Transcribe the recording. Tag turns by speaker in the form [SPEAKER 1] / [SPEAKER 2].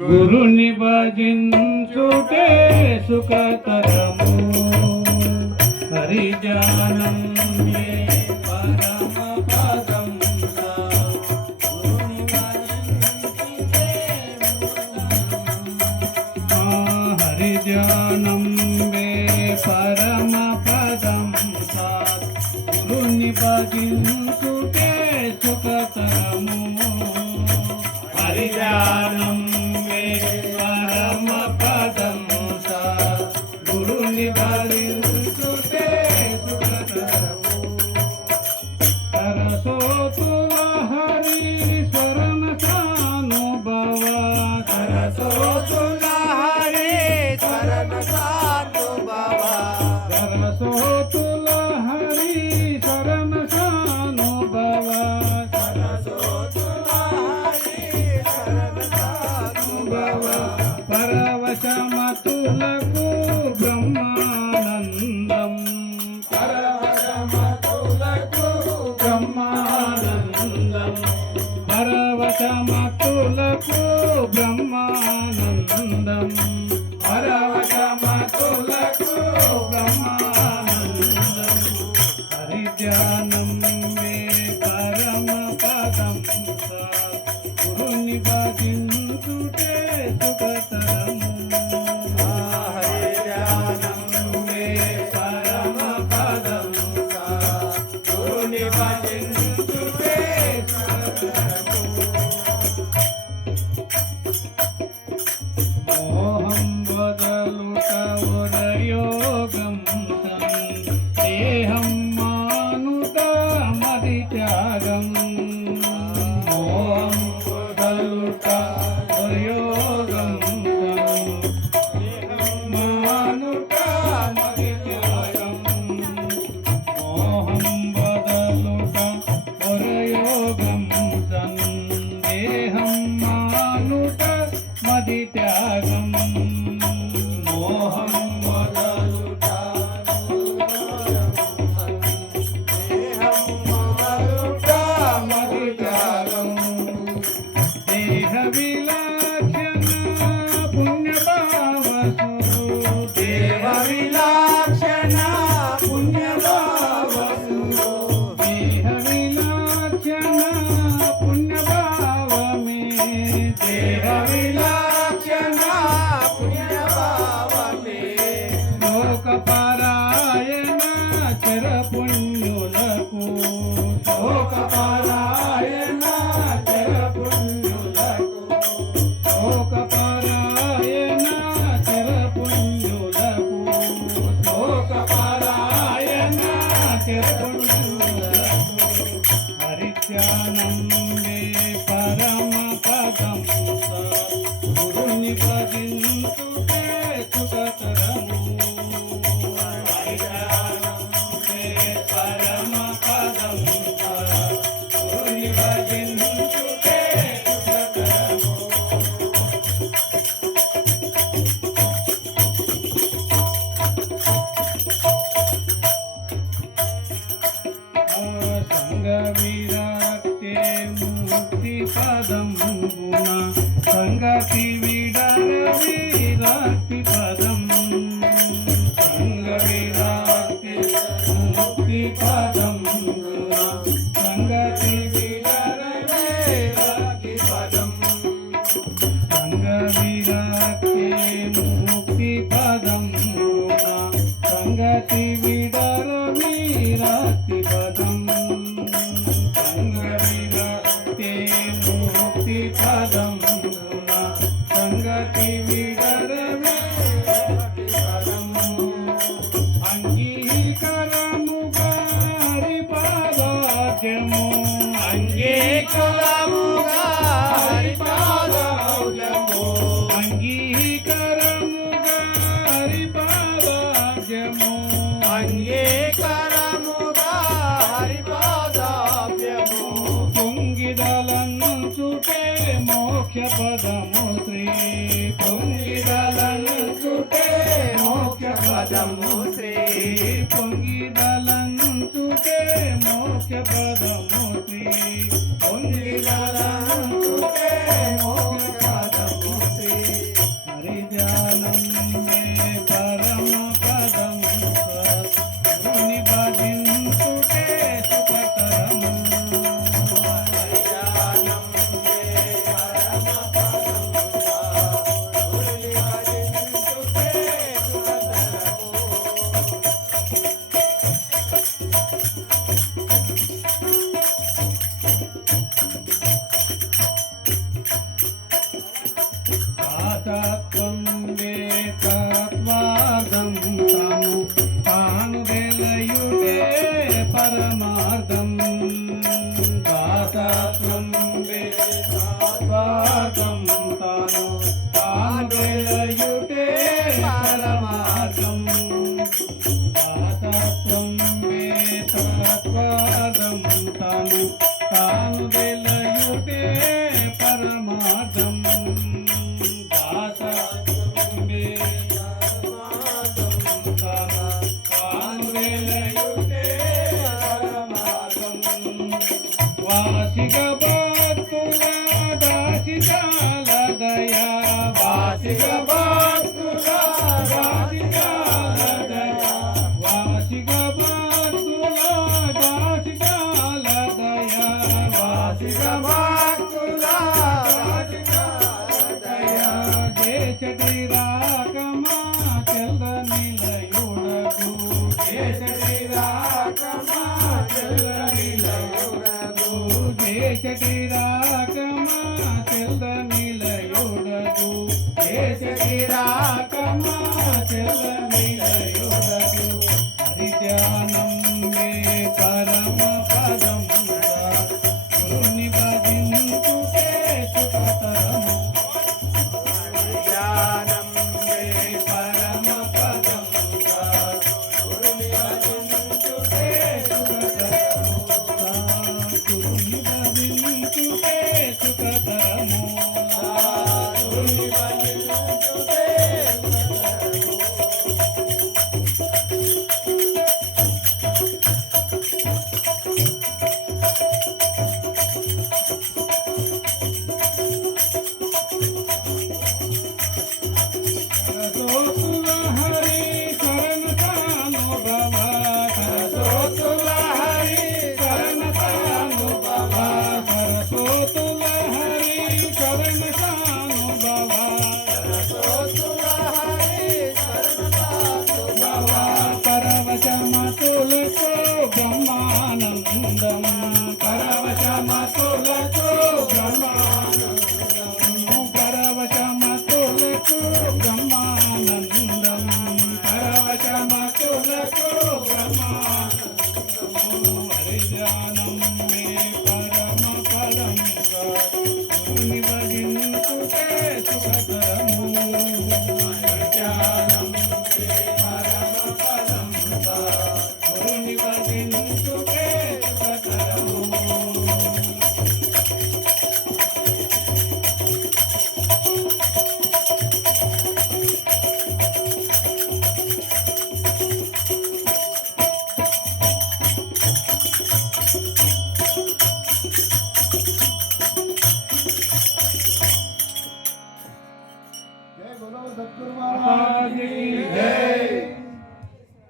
[SPEAKER 1] గురుని భజించుటే సుఖతరము. హరిజానం పరమ పదం హరిజానం ध्यानं मे परमपदं सा गुरुनि भगिन्तु ते सुखतरम् हरे ध्यानं मे परमपदं सा गुरुनि भगिन्तु సంగవిరక్తే ముక్తి పదం సంగతి విడరవి రాక్తి పదం సంగవిరక్తే ముక్తి పదం. అంగే
[SPEAKER 2] కులముగా హరిపాదములము
[SPEAKER 1] అంగీకరముగా హరిపాదాభ్యము
[SPEAKER 2] అంగీకరముగా హరిపాదాభ్యము
[SPEAKER 1] పొంగిదలను చుటే మోక్ష పదము శ్రీ. పొంగిదలను చుటే మోక్ష పదము
[SPEAKER 2] శ్రీ.
[SPEAKER 1] పొంగిదలను చుటే మోక్ష పదము Shambhala పరమార్థం తాతత్వం మే తత్వాదం తాను తాను వెలయుటే పరమార్థం. తాతత్వం మే పరమార్థం తాను తాను వెలయుటే